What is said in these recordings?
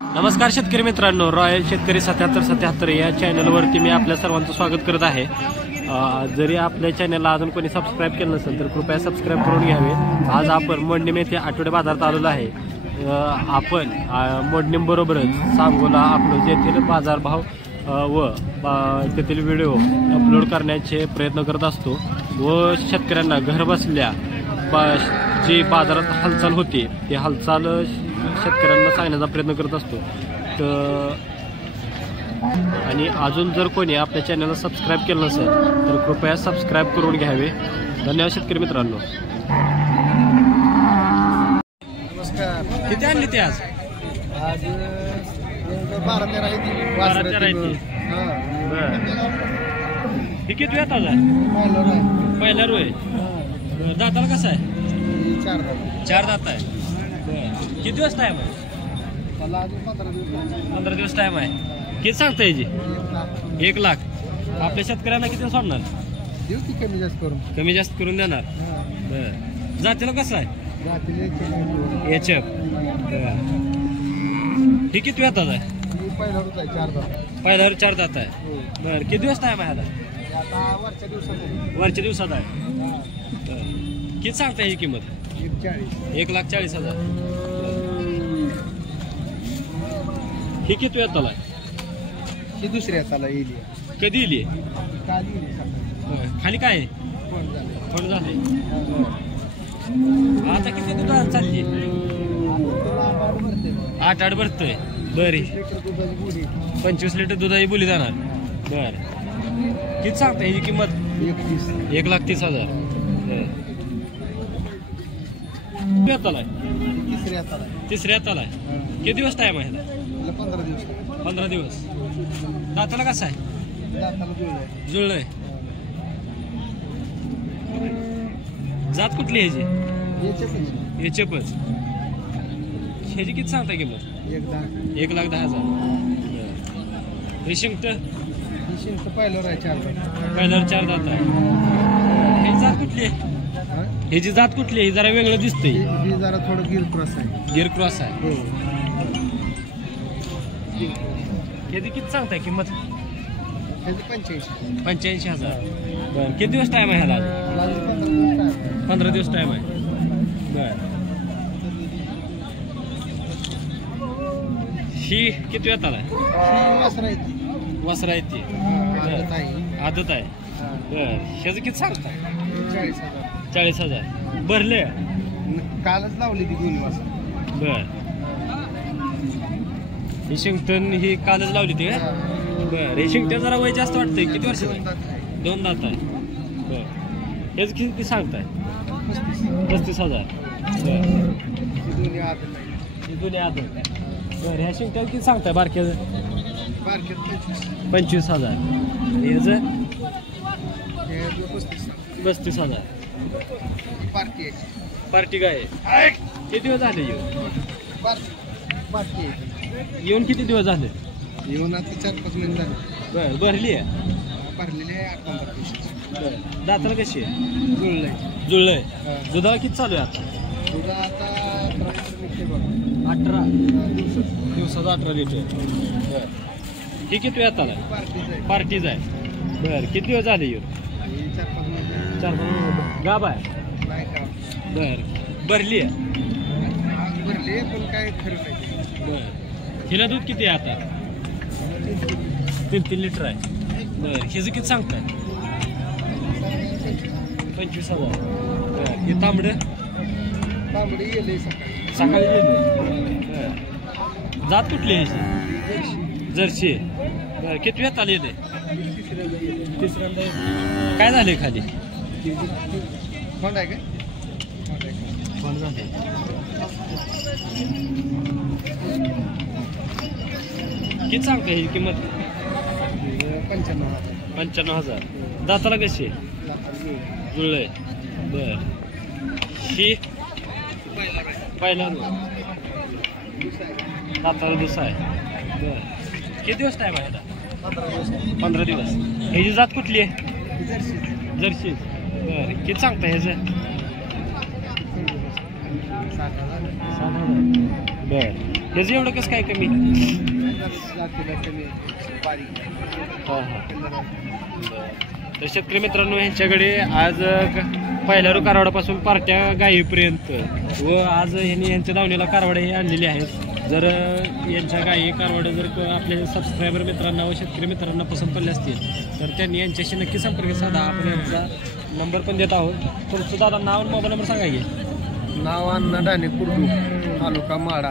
नमस्कार शेतकरी मित्रांनो, रॉयल शेतकरी 7777 या चॅनलवरती मी आपल्या सर्वांचं स्वागत करत आहे। जरी आपल्या चॅनलला अजून कोणी सबस्क्राईब केलं नसेल तर कृपया सबस्क्राईब करून घ्यावे। आज आपण मोडणीम येथे आठवडे बाजारात आलेलो आहे। आपण मोडणीमबरोबरच सांगोला अकलूज येथील बाजारभाव व तेथील व्हिडिओ अपलोड करण्याचे प्रयत्न करत असतो व शेतकऱ्यांना घर बसल्या जी बाजारात हालचाल होती ती हालचाल शेतकऱ्यांना सांगण्याचा प्रयत्न करत असतो। तर आणि अजून जर कोणी आपल्या चॅनलला सबस्क्राईब केलं नसेल तर कृपया सबस्क्राईब करून घ्यावे। धन्यवाद शेतकरी मित्रांनो। नमस्कार। किती आणली ती आज? आज 12-13 आहे ती। 12-13 आहे ती। ही किती वेळ आता पहिला रोय दाताला कसं आहे? 4 दात। 4 दात आहे। किती दिवस टाइम आहे? मला अजून 15 दिवस। 15 दिवस टाइम आहे। किती सांगता याची? 1 लाख। आपल्या शेतकऱ्यांना किती सोडणार? देऊ की कमी जास्त करून। कमी जास्त करून देणार। बरं, जातीला कसं आहे? जातीला एचएफ। ही किती वेळात आहे? पहिला रोज आहे 4 दात। पहिल्यावर 4 दात आहे। बरं, किती दिवस टाइम आहे आता? आता वरच्या दिवसात आहे। वरच्या दिवसात आहे। किती सांगता याची किंमत? 1,40,000। ही किती वेळात आला? ही दुसऱ्या ताला येईल। कधी येईल? काल येईल सकाळी। खाली काय आहे? कोण झाले? आता किती दूध चालली? 8 भरतोय। बरी 25 लिटर दुधाची बोली जाणार। बर, किती सांगता याची किंमत? 1,30,000। तिसऱ्या ताला आहे। किती दिवस टाइम आहे? 15 दिवस। 15 दिवस। दाताला कसं आहे? दाताला जुळलंय। जात कुठली ह्याची? एचएफच। ह्याची किती सांगता किंमत? 1,10,000। रेशिंग पहिल्यावर आहे 4 दात। पहिल्यावर 4 दात आहे। ह्याची जात कुठली आहे? ह्याची जात कुठली आहे? जरा वेगळं दिसतंय। ही जरा थोडं गिर क्रॉस आहे। गिर क्रॉस आहे। हो। ह्याची किती सांगताय किंमत? 85,000। बरं, किती दिवस टाइम आहे ह्याला? 15 दिवस टाइम आहे। बर, ही किती वेळात आला? वासरा आहे ती। आदत आहे। बर, ह्याचं किती सांगता? 40,000 भरले। कालच लावली ती 2 वाजता। बर, ही शिंगटन ही कालच लावली ती का? बर, हे शिंगटन जरा वय जास्त वाटतंय। किती वर्ष? 2 दात आहे। बर, ह्याचं किती सांगताय? 35,000। बर, ही दोन्ही आदत आहे। बर, ह्या शिंगटन किती सांगताय? बारक्याचं 25,000। ह्याचं 35,000। पार्टी काय आहे? किती दिवस झाले येऊन? किती दिवस झाले येऊन? आता 4-5 महिने झाले। बर, भरली आहे? भरलेली आहे 8-15 दिवसाची। दाताला कशी आहे? जुळलंय। दुधाला किती चालू आहे आता? तुझा आता 18 दिवसाचा 18 लिटर। बर, ही किती वेळात आला? पार्टीज आहे। बर, किती दिवस झाले येऊन? 4-5 महिने। गाब आहे? बर, भरली आहे? भरली पण काय खरं नाही। बर, हिला दूध किती आहे आता? 3 लिटर आहे। बर, हिचं किती सांगताय? 25,000। बर, हे तांबडी गेले सकाळी गेले। जात कुठली आहे ह्याची? जर्सी। बर, किती वेळात आली ते? तिसऱ्यांदा। काय झाले खाली? कोण आहे काय? किती सांगता ही किंमत? 95,000। दाताला कशी आहे? जुळलंय। बर, ही पहिला दाताला दुसरा आहे। बर, किती दिवस टाइम आहे आता? 15 दिवस। ह्याची जात कुठली आहे? जर्सी। बर, किती सांगता ह्याचं? 7,000। बर त्याचं एवढं कसं काय कमी? जातीला कमी बारीक. हां हां. तर शेतकरी मित्रांनो ह्यांच्याकडे आज पहिल्या कारवाडापासून पार्ट्या गायीपर्यंत व आज ह्यांनी यांच्या दावणीला कारवाडे हे आणलेले आहेत. जर यांच्या गायी कारवाडे जर आपल्या सबस्क्रायबर मित्रांना व शेतकरी मित्रांना पसंत पडले असतील तर त्यांनी यांच्याशी नक्की संपर्क साधा. आपण यांचा नंबर पण देत आहोत. तुमचं दादा नाव आणि मोबाईल नंबर सांगा की. नाव अण्णा डाणे कुर्डू, तालुका माडा,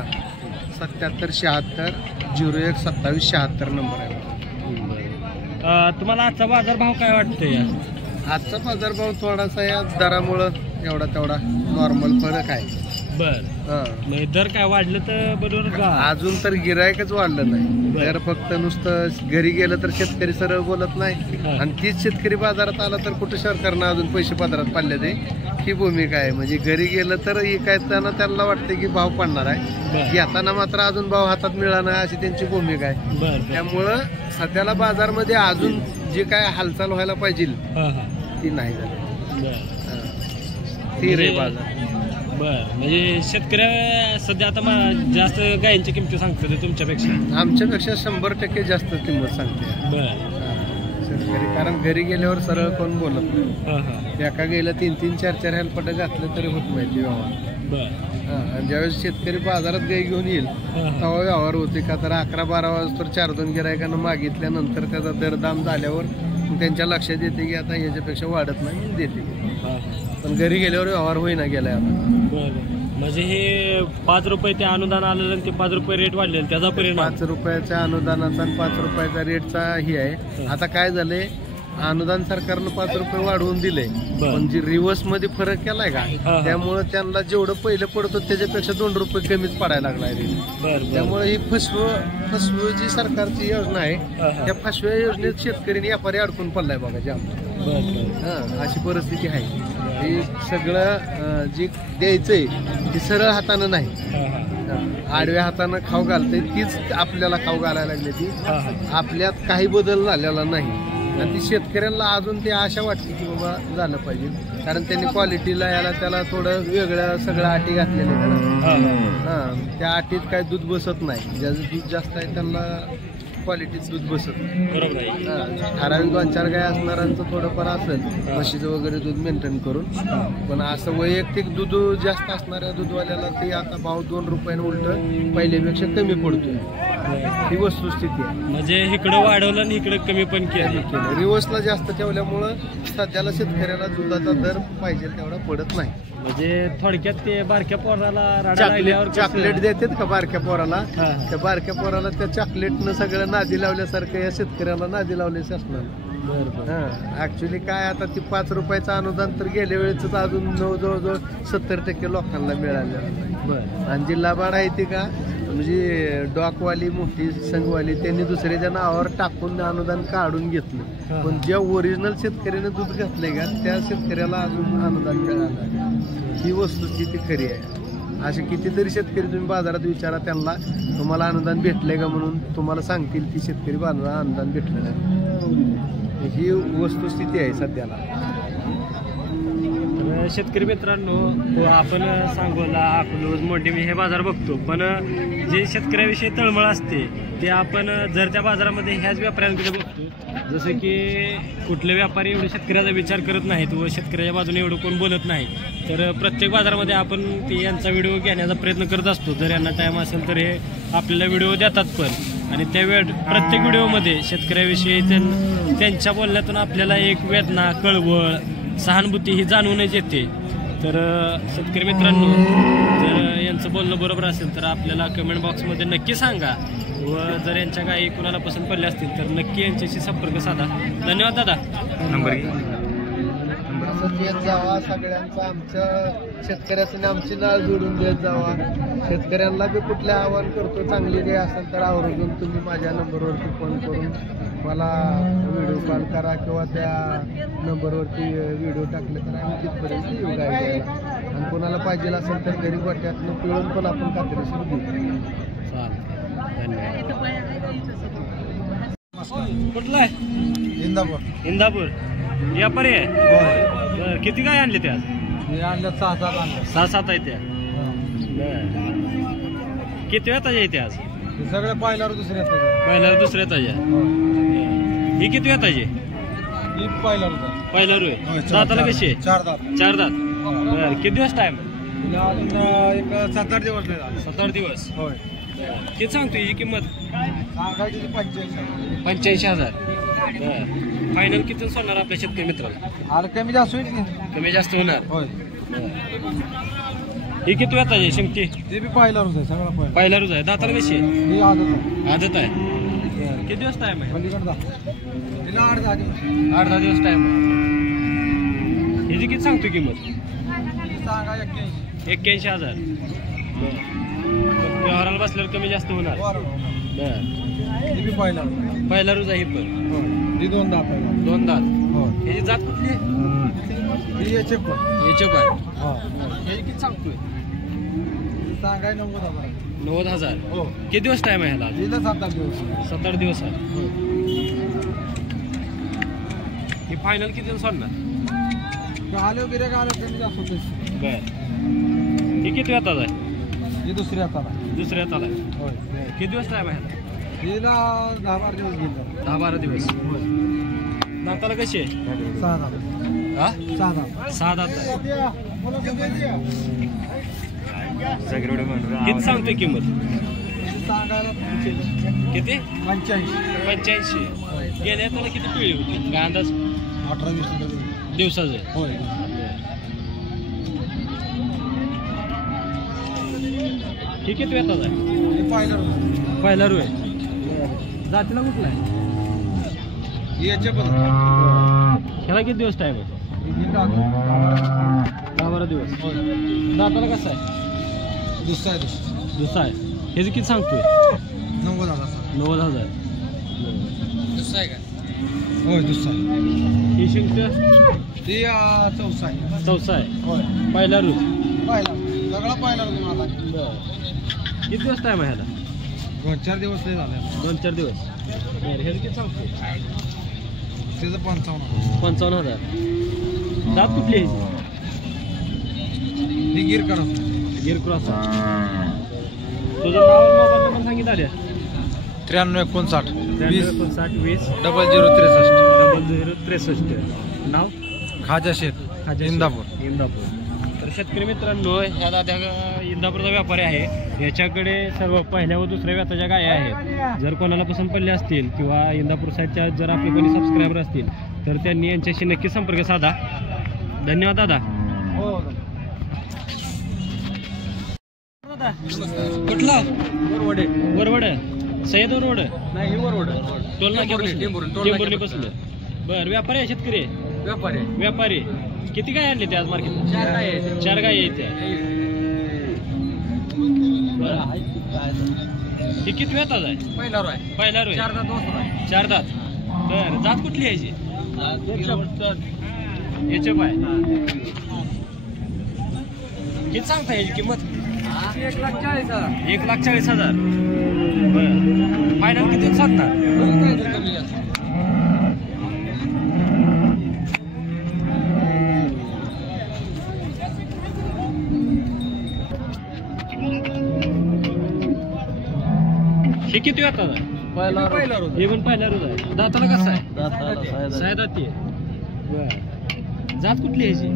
7776 01 27 76 नंबर आहे. तुम्हाला आजचा बाजारभाव काय वाटतोय? आजचा बाजारभाव थोडासा या दरामुळं एवढा तेवढा नॉर्मल फरक आहे. बर हां, दर काय वाढलं तर बरोबर का? अजून तर गिरायकच वाढलं नाही. जर फक्त नुसतं घरी गेलं तर शेतकरी सरळ बोलत नाही आणि तीच शेतकरी बाजारात आला तर कुठं सरकारनं अजून पैसे बाजारात पाडले ते ही भूमिका आहे. म्हणजे घरी गेलं तर इकायताना त्यांना वाटतं की भाव पडणार आहे, घेताना मात्र अजून भाव हातात मिळणार नाही अशी त्यांची भूमिका आहे. त्यामुळं सध्याला बाजारमध्ये अजून जे काय हालचाल व्हायला पाहिजे ती नाही झाली. स्थिर आहे बाजार. बर म्हणजे शेतकऱ्या सध्या आता जास्त गायींची किमती सांगतो तुमच्यापेक्षा? आमच्यापेक्षा 100% जास्त किंमत सांगते. बर शेतकरी कारण घरी गेल्यावर सरळ कोण बोलत नाही. एका गेलं 3-3, 4-4 हेल्पट घातलं तरी होत माहिती व्यवहार. आणि ज्यावेळेस शेतकरी बाजारात गाई घेऊन येईल तेव्हा व्यवहार होते का तर 11-12 वाजता 4-2 गिरायकांना मागितल्यानंतर त्याचा दरदाम झाल्यावर त्यांच्या लक्षात येते की आता याच्यापेक्षा वाढत नाही देते. पण घरी गेल्यावर व्यवहार होईना गेलाय आता. म्हणजे हे 5 रुपये ते अनुदान आलेलं आणि ते 5 रुपये रेट वाढलेलं त्याचा परिणाम 5 रुपयाच्या अनुदानाचा आणि 5 रुपयाचा रेटचा ही आहे. आता काय झालंय अनुदान सरकारनं 5 रुपये वाढवून दिले पण जी रिव्हर्स मध्ये फरक केलाय का त्यामुळे त्यांना जेवढं पहिलं पडतो त्याच्यापेक्षा 2 रुपये कमीच पडायला लागलाय. त्यामुळे ही फसवू जी सरकारची योजना आहे त्या फसव्या योजनेत शेतकऱ्यांनी व्यापारी अडकून पडलाय बघा जाम. अशी परिस्थिती आहे. हे सगळं जे द्यायचंय ते सरळ हातानं नाही, आडव्या हातानं खाऊ घालते तीच आपल्याला खाऊ घालायला लागली. ती आपल्यात काही बदल झालेला नाही आणि ती शेतकऱ्यांना अजून ते आशा वाटते की बाबा झालं पाहिजे कारण त्यांनी क्वालिटीला याला त्याला थोडं वेगळं सगळं अटी घातलेले. त्या अटीत काय दूध बसत नाही. ज्याचं दूध जास्त आहे त्यांना क्वालिटीच दूध बसत नाही. ठराविक 2-4 गाय असणाऱ्यांचं थोडंफार असेल म्हशीचं वगैरे दूध मेंटेन करून. पण असं वैयक्तिक दूध जास्त असणाऱ्या दूधवाल्याला ते आता भाव 2 रुपयाने उलट पहिल्यापेक्षा कमी पडतोय. ही वस्तुस्थिती आहे. म्हणजे इकडं वाढवलं आणि इकडे कमी पण केलं. रिव्हर्सला जास्त ठेवल्यामुळं सध्याला शेतकऱ्याला दुधाचा दर पाहिजे तेवढा पडत नाही. म्हणजे थोडक्यात ते बारक्या पोराला चॉकलेट देतात का बारक्या पोराला, त्या बारक्या पोराला त्या चॉकलेटनं सगळं नादी लावल्यासारखं या शेतकऱ्याला नादी लावले शासनानं. ऍक्च्युली काय आता ती 5 रुपयाचं अनुदान तर गेल्या वेळेच अजून जवळजवळ 70% लोकांना मिळालेलं नाही. आणि जी लाभाड आहे ती का म्हणजे डॉकवाली मोठी संघवाली त्यांनी दुसऱ्याच्या नावावर टाकून अनुदान काढून घेतलं. पण ज्या ओरिजिनल शेतकऱ्याने दूध घातलंय का त्या शेतकऱ्याला अजून अनुदान मिळालं. ही वस्तुस्थिती खरी आहे. असे कितीतरी शेतकरी तुम्ही बाजारात विचारा त्यांना तुम्हाला अनुदान भेटलंय का म्हणून तुम्हाला सांगतील ती शेतकरी बाजारात अनुदान भेटलं नाही. ही वस्तुस्थिती आहे सध्याला. शेतकरी मित्रांनो आपण सांगोला अकलूज मोठी हे बाजार बघतो पण जे शेतकऱ्याविषयी तळमळ असते ते आपण जर त्या बाजारामध्ये ह्याच व्यापाऱ्यांकडे बघतो. जसं की कुठले व्यापारी एवढे शेतकऱ्याचा विचार करत नाहीत व शेतकऱ्याच्या बाजूने एवढं कोण बोलत नाही. तर प्रत्येक बाजारामध्ये आपण ते यांचा व्हिडिओ घेण्याचा प्रयत्न करत असतो. जर यांना टाईम असेल तर हे आपल्याला व्हिडिओ देतात पण. आणि त्या प्रत्येक व्हिडिओमध्ये शेतकऱ्याविषयी त्यांच्या बोलण्यातून आपल्याला एक वेदना कळवळ सहानुभूती ही जाणवूनच येते. तर शेतकरी मित्रांनो जर यांचं बोलणं बरोबर असेल तर आपल्याला कमेंट बॉक्समध्ये नक्की सांगा व जर यांच्या गायी कुणाला पसंत पडल्या असतील तर नक्की यांच्याशी संपर्क साधा. धन्यवाद दादा. नंबर येत जावा सगळ्यांचा आमच्या शेतकऱ्याचं आमची नाळ जोडून देत जावा. शेतकऱ्यांना बी कुठले आवाहन करतो चांगली गाय असेल तर आवर्जून तुम्ही माझ्या नंबरवरती फोन करून मला व्हिडिओ कॉल करा किंवा त्या नंबरवरती व्हिडिओ टाकले तर आम्ही तिथपर्यंत येऊ गाय घ्यायला. आणि कोणाला पाहिजे असेल तर गरीब वाट्यातनं पिळून पण आपण खात्रीशीर देऊ. कुठला आहे? इंदापूर व्यापारी आहे. बरं किती गाय आणले त्या? आणल्या 6-7 6-7 आहे त्या. किती वेळ ताजा येते आज? सगळं पहिल्यावर दुसऱ्या पहिल्यावर दुसऱ्या ताजा. ही किती वेळ ताजी? पहिला रुय. दाताला कशी आहे? 4 दात. 4 दात. बरं किती दिवस टाइम? एक 7-8 दिवस नाही झाले. 7-8 दिवस. होय. किती सांगतो ही किंमत? सांगायची 85,000. बरं फायनल किती सोडणार आपल्या शेतकरी मित्राला? अरे कमी जास्त होईल की? कमी जास्त होणार. होय. ही किती वेळ ताजी शिंगटी? ते बी पहिल्यावरच आहे सगळं पहिला रुज आहे. दाताला कशी आहे? ही आदत आदत आहे. किती दिवस टाइम आहे? पलीकडे 8-10 दिवस. 8-10 दिवस टाइम आहे. ह्याची किती सांगतो किंमत? सांगा 81,000. व्यवहाराला बसल्यावर कमी जास्त होणार. बरं पहिला रुज आहे. पण 2 दात आहे. 2 दात. हो. ह्याची जात कुठली आहे? याचे पण ह्याची किती सांगतोय? सांगाय 90,000. 90,000. हो. किती दिवस टाइम आहे ह्याला? 7-8 दिवस. 7-8 दिवस आहे. ही फायनल किती सोडणार? आलो गिऱ्हाईक आलो कमी जास्त होते. बर ही किती वेळात आहे? ही दुसऱ्या हाताला. दुसऱ्या हाताला आहे. होय. किती दिवस टाइम आहे? हिला 10-12 दिवस गेले. 10-12 दिवस. दाताला कशी आहे? 6 दात. हा 6 दात. 6 दात. किती सांगतोय किंमत? सांगायला किती? 85. गेल्या तुला किती पिळी होती काय अंदाज? 18-20 दिवसाचं. होय. ही किती वेळात आहे? पहिला रुय. जातीला कुठला आहे? याचे पण ह्याला किती दिवस टाइम आहे? 10-12 दिवस. दाताला कसं आहे? दुसरा आहे. दुसरा आहे. ह्याचं किती सांगतोय? 90,000. 90,000. दुसरा आहे का? होय दुसरा. ही शिंक ती चौसा आहे. चौसा आहे. होय. पहिला रूज. सगळा पहिला तुम्हाला. किती दिवस टाइम आहे ह्याला? 2-4 दिवस नाही झाले. 2-4 दिवस. बरं ह्याचं किती सांगतोय? त्याचं 55,000. दात कुठली आहे? ही गिर करा. गिर क्रॉस. तुझं नाव मोबाईल नंबर सांगितलं आल्या? 93-59 20 0063. नाव खाजा शेख इंदापूर. तर शेतकरी मित्रांनो ह्या दादा इंदापूरचा व्यापारी आहे. याच्याकडे सर्व पहिल्या व दुसऱ्या व्याताच्या गाया आहेत. जर कोणाला पसंत पडले असतील किंवा इंदापूर साईडच्या जर आपले कोणी सबस्क्रायबर असतील तर त्यांनी यांच्याशी नक्की संपर्क साधा. धन्यवाद दादा. कुठला? वरवड. सय्यद वरवड. नाही वरवड. टोल नाक्यापासून पासून. बरं व्यापारी आहे शेतकरी? व्यापारी. किती गाय आणले ते आज मार्केटला? 4 गाय येते. ही किती वेळात आहे? पहिला रोय. 4 दात. बरं जात कुठली यायची? याच्या पाय. किती सांगता याची किंमत? 1,40,000. बरं फायनल किती सांगणार? हे किती वेळात आहे? हे पण पहिला रोज आहे. दाताला कसं आहे? 6 दाती आहे. बरं जात कुठली ह्याची?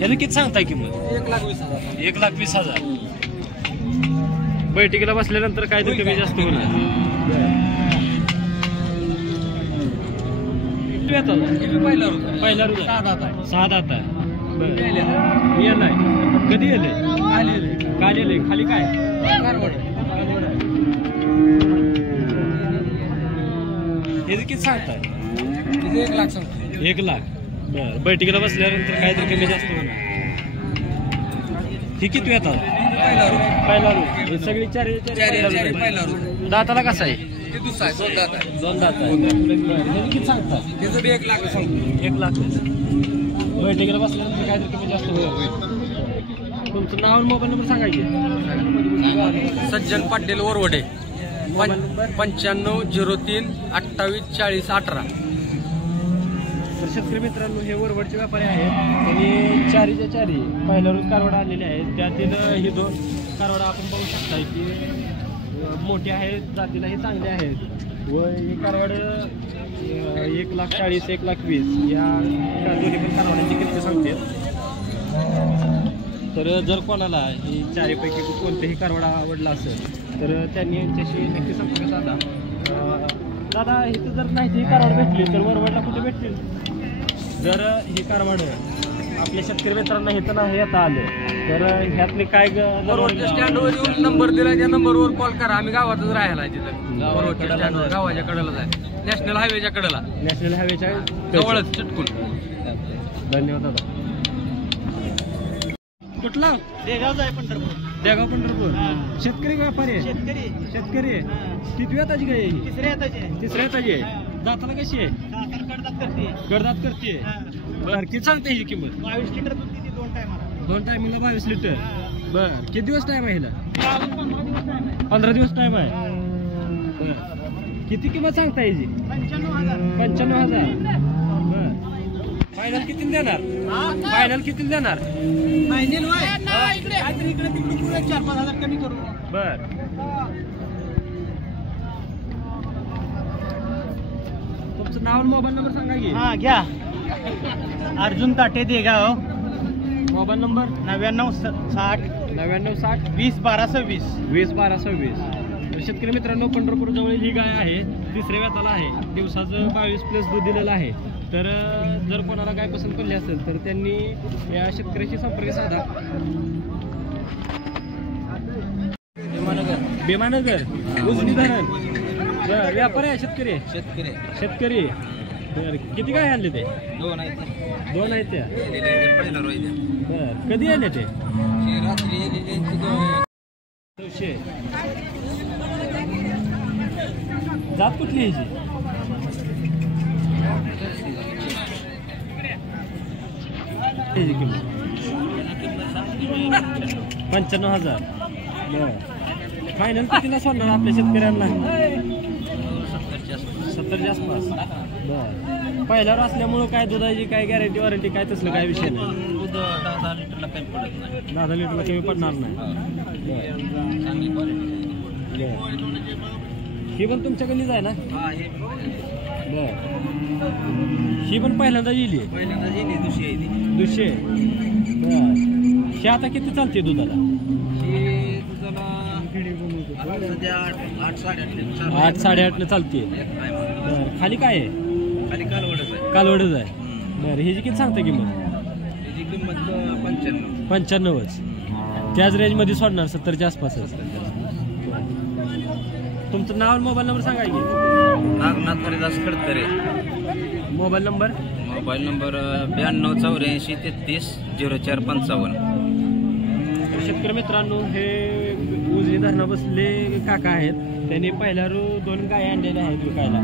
याला किती सांगताय किंमत? 1,20,000. बैठकीला बसल्यानंतर काय तर कमी जास्त होणार. पहिला रोज 6 दात आहे. येलाय कधी येले? काल येले. खाली काय? हे किती सांगताय? 1,00,000 सांगतो. 1,00,000. बरं बैठकीला बसल्यानंतर काहीतरी कमी जास्त होणार. ही किती येतात? पहिला रूज. सगळी 4 दाताला कसा आहे? 2 दात आहे. किती सांगतात? 1,00,000 सांगतो. 1,00,000. बैठकीला बसल्यानंतर काहीतरी कमी जास्त होईल. तुमचं नाव आणि मोबाईल नंबर सांगायचे? सज्जन पाटील वरवडे. 95 03 28 40 18. तर तर शेतकरी मित्रांनो हे वरवडचे व्यापारी आहेत. त्यांनी चारीच्या चारी पहिल्या रोज कारवडा आणलेले आहेत. त्यातील ही 2 कारवडा आपण बघू शकता की मोठे आहेत, जातीलाही चांगले आहेत. व हे कारवड 1,40,000 1,20,000 या दोन्ही पण कारवड्यांची किंमत सांगते. तर जर कोणाला ही चारीपैकी कोणतेही कारवडा आवडला असेल तर त्यांनी यांच्याशी नक्की संपर्क साधा. दादा इथं जर नाही ही कारवड भेटली तर वरवडला कुठे भेटतील? जर ही कारवड आपल्या शेतकरी मित्रांना इथं नाही येता आलं तर ह्यातले काय वरवडच्या स्टँडवर येऊन नंबर दिला, त्या नंबरवर कॉल करा. आम्ही गावातच राहायला आहे तिथं, वरवडच्या स्टँडवर, गावाच्या कडेलाच आहे, नॅशनल हायवेच्या कडेला, नॅशनल हायवेच्या जवळच चिटकून. धन्यवाद दादा. कुठला? देगावचा आहे पंढरपूर. देगाव पंढरपूर. शेतकरी व्यापारी आहे? शेतकरी किती वेताची गाय आहे? तिसऱ्या येताची आहे. दाताला कशी आहे? गडदात करते. बर किती सांगते ही किंमत? 22 लिटर दूध देते 2 टायमाला. 2 टायमिंगला 22 लिटर. बर किती दिवस टाइम आहे हिला? 15 दिवस टाइम आहे. बर किती किंमत सांगता याची? 95,000. बर फायनल किती देणार? फायनल किती देणार? इकडे 4-5 हजार कमी करू. बर तुमचं नाव आणि मोबाईल नंबर सांगा की. हा घ्या. अर्जुन ताटे देगाव. Mobile number 9960 9960 20 12 26. 20 12 26. तर शेतकरी मित्रांनो पंढरपूर जवळ ही गाय आहे, तिसऱ्या वेताला आहे, दिवसाचं 22+ दूध दिलेलं आहे. तर जर कोणाला गाय पसंत पडली असेल तर त्यांनी या शेतकऱ्याशी संपर्क साधा. भीमानगर उजनी धरण. बर व्यापारी आहे? शेतकरी. बर किती गाय आणले ते? 2 आहेत. 2 आहेत त्या. बर कधी आले ते? जात कुठली ह्याची? ह्याची किंमत 95,000. बर फायनल कितीला सोडणार आपल्या शेतकऱ्यांना? 70च्या आसपास. बर पहिल्यावर असल्यामुळं काय दुधाची काय गॅरंटी वॉरंटी काय तसलं काय विषय नाही? दूध 10 लिटरला कमी पडत नाही. 10 लिटरला कमी पडणार नाही. चांगली क्वालिटी. ही पण तुमच्या गल्लीच आहे ना? हा हे बर ही पण पहिल्यांदा येईल? पहिल्यांदा जी दुसरी आहे ती. 200. बर ही आता किती चालते दुधाला? ही दुधाला सध्या 8-8.5 8 8.5 चालते. बर खाली काय आहे? खाली कालवडच आहे. कालवडच आहे. बरं ह्याची किती सांगता किंमत? त्याची किंमत 95. 95च. त्याच रेंजमध्ये सोडणार 70च्या आसपासच. तुमचं नाव आणि मोबाईल नंबर सांगा की. नागनाथ हरिदास खडतरे. Mobile number 9284 33 0455. शेतकरी मित्रांनो हे उजनी धरणा बसले काका आहेत. त्यांनी पहिल्या 2 गाय आणलेल्या आहेत विकायला.